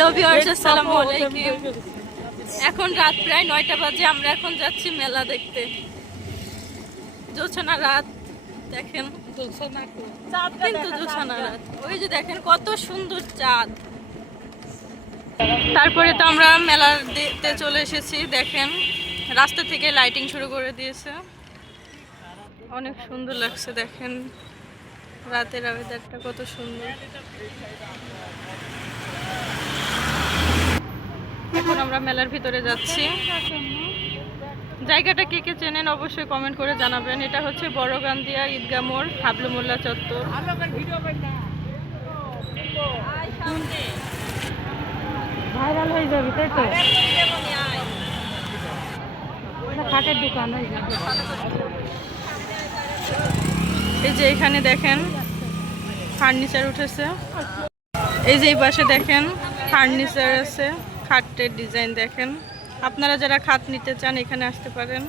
Hello viewers, আসসালামু আলাইকুম। এখন রাত প্রায় 9টা বাজে। আমরা এখন যাচ্ছি মেলা দেখতে। জোছনা রাত, দেখেন চাঁদ, কিন্তু জোছনা রাত। ওই যে দেখেন কত সুন্দর চাঁদ। তারপরে তো আমরা মেলা দেখতে চলে এসেছি। দেখেন রাস্তা থেকে লাইটিং শুরু করে দিয়েছে, অনেক সুন্দর লাগছে। দেখেন রাতের ওয়েদারটা কত সুন্দর। এখন আমরা মেলার ভিতরে যাচ্ছি। জায়গাটা কে কে চেনেন অবশ্যই কমেন্ট করে জানাবেন। এটা হচ্ছে বড়গান্দিয়া ঈদগাহ মোড়, হাবলু মোল্লা চত্বর। ভাইরাল হয়ে যাবে, তাই তো? খাটের দোকান। এই যে এখানে দেখেন ফার্নিচার উঠেছে। এই যে এই পাশে দেখেন ফার্নিচার আছে, খাটের ডিজাইন দেখেন। আপনারা যারা খাট নিতে চান এখানে আসতে পারেন।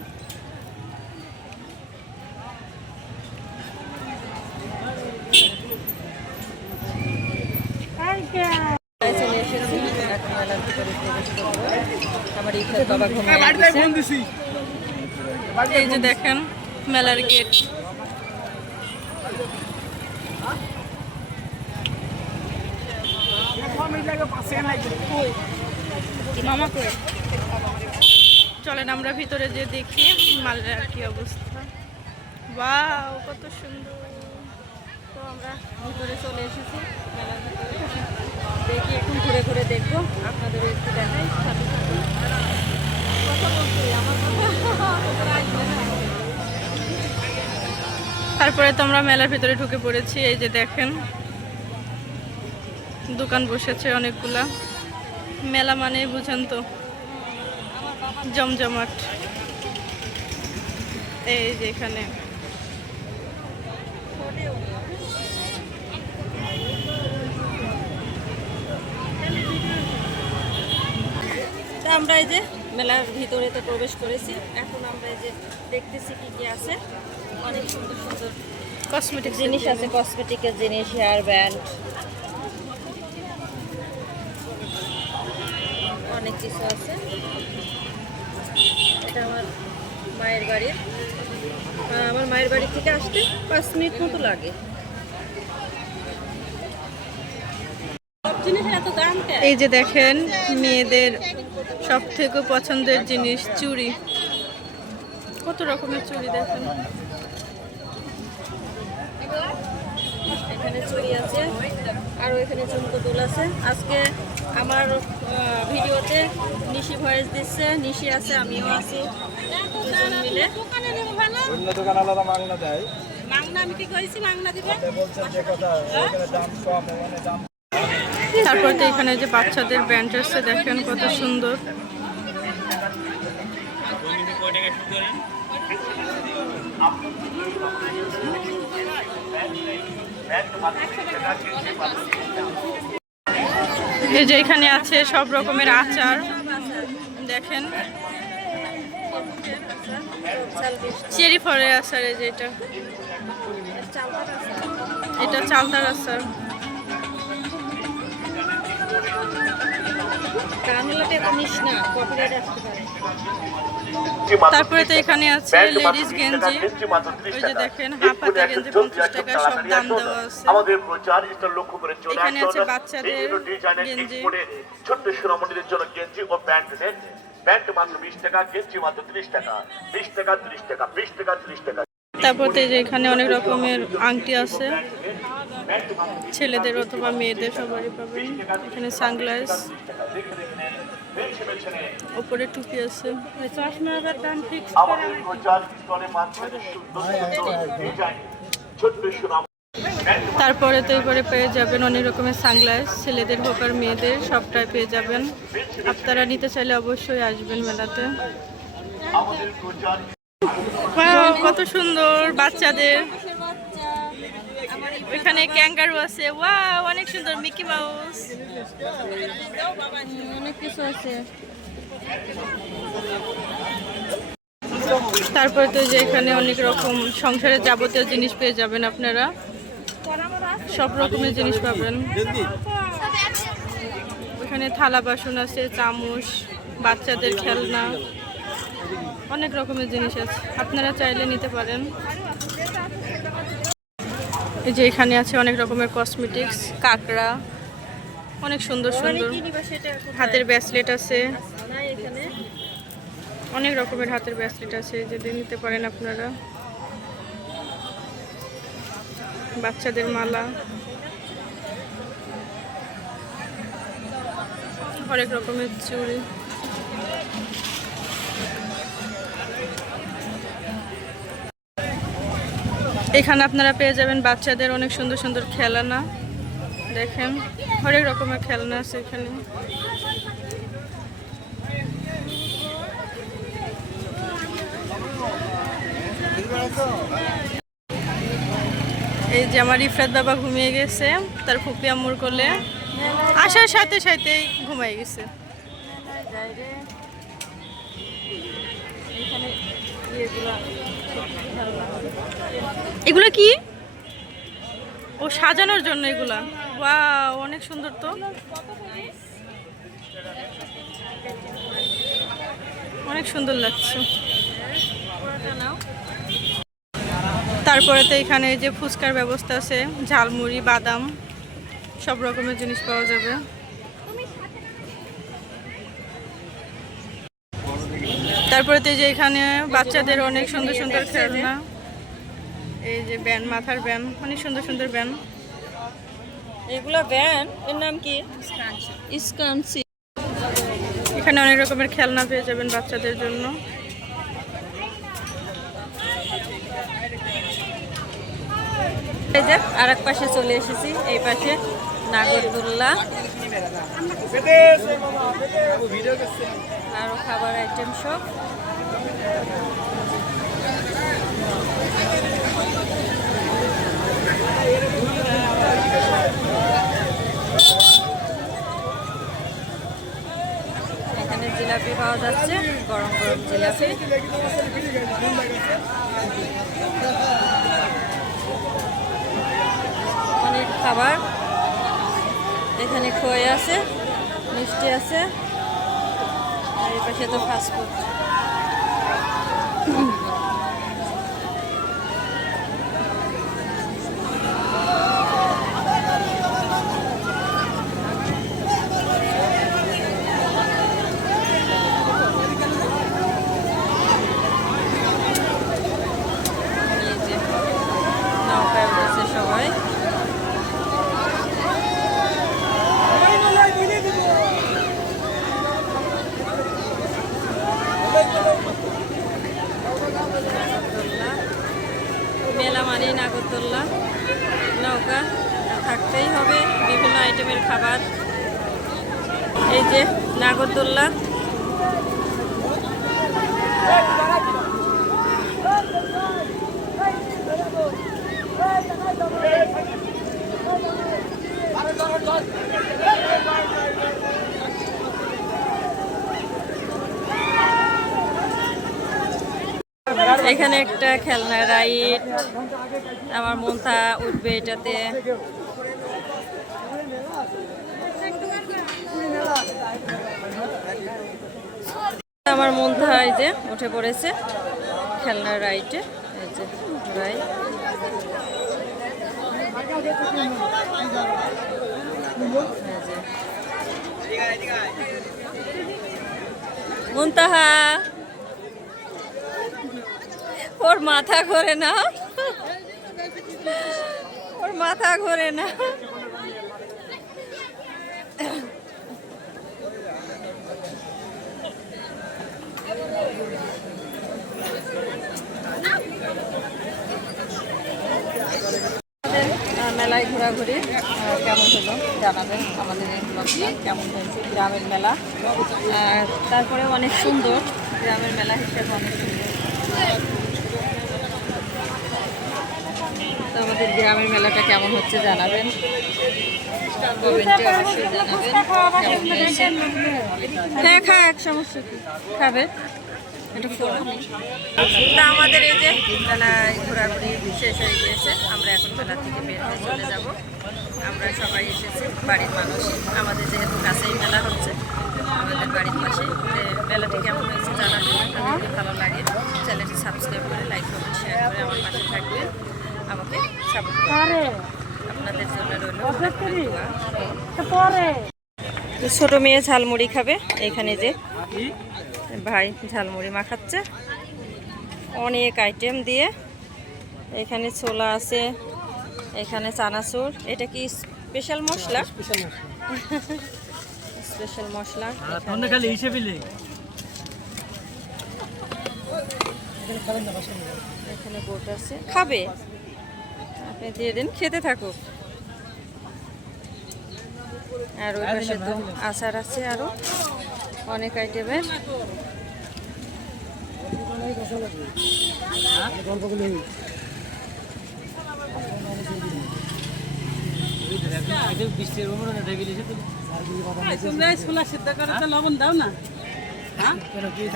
এই যে দেখেন মেলার গেট। চলেন আমরা ভিতরে যে দেখি মেলার কি অবস্থা। ওয়াও, কত সুন্দর। তো আমরা ভিতরে চলে এসেছি মেলার ভিতরে। দেখি এখন ঘুরে ঘুরে দেখবো, আপনাদের একটু দেখাই। সাথে সাথে কথা বলছি আমার তারপরে তো আমরা মেলার ভিতরে ঢুকে পড়েছি। এই যে দেখেন দোকান বসেছে অনেকগুলা। মেলা মানেই বুঝেন তো জমজমাট। এই যে এখানে আমরা এই যে মেলার ভিতরে তো প্রবেশ করেছি। এখন আমরা এই যে দেখতেছি কি কি আছে। অনেক সুন্দর সুন্দর কসমেটিক জিনিস আছে, কসমেটিকের জিনিস, হেয়ার ব্যান্ড, অনেক কিছু আছে। এটা আমার মায়ের বাড়ির। আমার মায়ের বাড়ি থেকে আসতে 5 মিনিট মতো লাগে। এই যে দেখেন মেয়েদের সব থেকে পছন্দের জিনিস চুড়ি। কত রকমের চুড়ি দেখেন। এখানে চুড়ি আছে, আর এখানে ঝুমকো দুল আছে। আজকে আমার ভিডিওতে নিশি ভয়েস দিচ্ছে, নিশি আছে, আমিও আছি, দুজন মিলে। তারপর তো এখানে যে বাচ্চাদের ব্যান্ড আছে, দেখেন কত সুন্দর। এই যে এখানে আছে সব রকমের আচার দেখেন। চেরি ফলের আচার। এই যে এটা চালতার আচার। তারপরে তো এখানে আছে লেডিস গেঞ্জি। ওই যে দেখেন হাফ হাতা গেঞ্জি 50 টাকা, সব দাম দেওয়া আছে। এখানে আছে বাচ্চাদের গেঞ্জি। ছোট্ট সোনামণিদের জন্য গেঞ্জি ও প্যান্ট নেন। প্যান্ট মাত্র 20 টাকা, গেঞ্জি মাত্র 30 টাকা। 20 টাকা, 30 টাকা, 20 টাকা, 30 টাকা। তারপর তো যে এখানে অনেক রকমের আংটি আছে, ছেলেদের অথবা মেয়েদের সবারই পাবেন। এখানে সানগ্লাস, উপরে টুপি আছে। চশমার দাম ফিক্স। তারপরে তো এবারে পেয়ে যাবেন অনেক রকমের সানগ্লাস, ছেলেদের হোক আর মেয়েদের, সবটাই পেয়ে যাবেন। আপনারা নিতে চাইলে অবশ্যই আসবেন মেলাতে। কত সুন্দর বাচ্চাদের। এখানে ক্যাঙ্গারু আছে, ওয়াও অনেক সুন্দর। মিকি মাউস, অনেক কিছু আছে। তারপরে তো যে এখানে অনেক রকম সংসারের যাবতীয় জিনিস পেয়ে যাবেন আপনারা। সব রকমের জিনিস পাবেন। এখানে থালা বাসন আছে, চামচ, বাচ্চাদের খেলনা, অনেক রকমের জিনিস আছে, আপনারা চাইলে নিতে পারেন। এই যে এখানে আছে অনেক রকমের কসমেটিক্স, কাঁকড়া, অনেক সুন্দর সুন্দর হাতের ব্রেসলেট আছে, অনেক রকমের হাতের ব্রেসলেট আছে, এই যে নিতে পারেন আপনারা। বাচ্চাদের মালা, অনেক রকমের চুড়ি। এখানে আপনারা পেয়ে যাবেন বাচ্চাদের অনেক সুন্দর সুন্দর খেলনা, দেখেন অনেক রকমের খেলনা আছে এখানে। এই যে আমার ইফরাত বাবা ঘুমিয়ে গেছে, তার ফুপি আম্মুর কোলে আসার সাথে সাথেই ঘুমাই গেছে। এগুলো কি? ও সাজানোর জন্য এগুলা। ওয়াও, অনেক সুন্দর তো, অনেক সুন্দর লাগছে। তারপরে তো এখানে যে ফুচকার ব্যবস্থা আছে, ঝালমুড়ি, বাদাম, সব রকমের জিনিস পাওয়া যাবে। তারপরে তো যে এখানে বাচ্চাদের অনেক সুন্দর সুন্দর খেলনা, এই যে ব্যান, মাথার ব্যান, অনেক সুন্দর সুন্দর ব্যান। এগুলো ব্যান, এর নাম কি? স্কান্সি। এখানে অনেক রকমের খেলনা পেয়ে যাবেন বাচ্চাদের জন্য। এই যে আর এক পাশে চলে এসেছি, এই পাশে নাগরদোল্লা, আরো খাবার আইটেম সব। এখানে জিলাপি পাওয়া যাচ্ছে, গরম গরম জিলাপি। অনেক খাবার এখানে, খই আছে, মিষ্টি আছে, আর এই পাশে তো ফাস্টফুড। নৌকায় উঠেছে সবাই। মেলা মানেই নাগরদোল্লা, নৌকা থাকতেই হবে, বিভিন্ন আইটেমের খাবার। এই যে নাগরদোল্লা, এখানে একটা খেলনা রাইড, আমার মনটা উঠবে এটাতে। আমার মনটা এই যে উঠে পড়েছে খেলনা রাইডে, এই যে রাইড। মুনতাহা, ওর মাথা ঘোরে না, ওর মাথা ঘোরে না। মেলায় ঘোরাঘুরি কেমন হলো জানাবেন, আমাদের এই ব্লগটা কেমন হয়েছে। গ্রামের মেলা, আর তারপরে অনেক সুন্দর, গ্রামের মেলা হিসেবে অনেক সুন্দর। তো আমাদের গ্রামের মেলাটা কেমন হচ্ছে জানাবেন, কমেন্টে অবশ্যই জানাবেন কেমন হয়েছে। হ্যাঁ, এক সমস্যা কি খাবে। এটা ফোন তা আমাদের এই যে মেলায় ঘোরাঘুরি শেষ হয়ে গিয়েছে। আমরা এখন মেলা থেকে বের হয়ে চলে যাব। আমরা সবাই এসেছি, বাড়ির মানুষ। আমাদের যেহেতু কাছেই মেলা হচ্ছে, আমাদের বাড়ির পাশে। মেলাটি কেমন হয়েছে জানাবেন। যদি ভালো লাগে চ্যানেলটি সাবস্ক্রাইব করে, লাইক কমেন্ট শেয়ার করে আমার পাশে থাকবেন, আমাকে সাপোর্ট করবেন। আপনাদের জন্য রইল ছোট মেয়ে ঝালমুড়ি খাবে। এখানে যে ভাই ঝালমুড়ি মাখাচ্ছে অনেক আইটেম দিয়ে। এখানে ছোলা আছে, এখানে চানাচুর। এটা কি স্পেশাল মশলা? স্পেশাল মশলা। এখানে বোট আছে, খাবে আপনি দিয়ে দিন, খেতে থাকুক। আর ওই পাশে তো আচার আছে, আরো অনেক আইটেমের।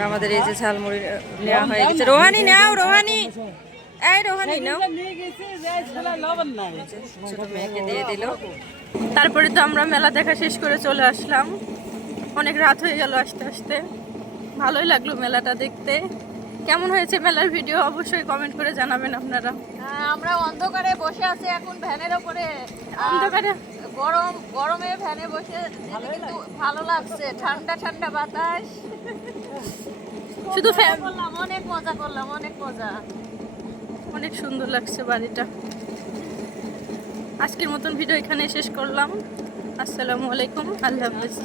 আমাদের এই যে ঝালমুড়ি নেওয়া হয়ে গেছে। রোহানি নাও, রোহানি, এই রোহানি নাও। ছোট মেয়েকে দিয়ে দিল। তারপরে তো আমরা মেলা দেখা শেষ করে চলে আসলাম। অনেক রাত হয়ে গেল আসতে আসতে। ভালোই লাগলো মেলাটা দেখতে। কেমন হয়েছে মেলার ভিডিও অবশ্যই কমেন্ট করে জানাবেন আপনারা। আমরা অন্ধকারে বসে আছি এখন ভ্যানের ওপরে। অন্ধকারে গরমে ভ্যানে বসে যেতে কিন্তু ভালো লাগছে, ঠান্ডা ঠান্ডা বাতাস। শুধু অনেক মজা করলাম, অনেক মজা। অনেক সুন্দর লাগছে বাড়িটা। আজকের মতন ভিডিও এখানে শেষ করলাম। আসসালামু আলাইকুম, আল্লাহ হাফেজ।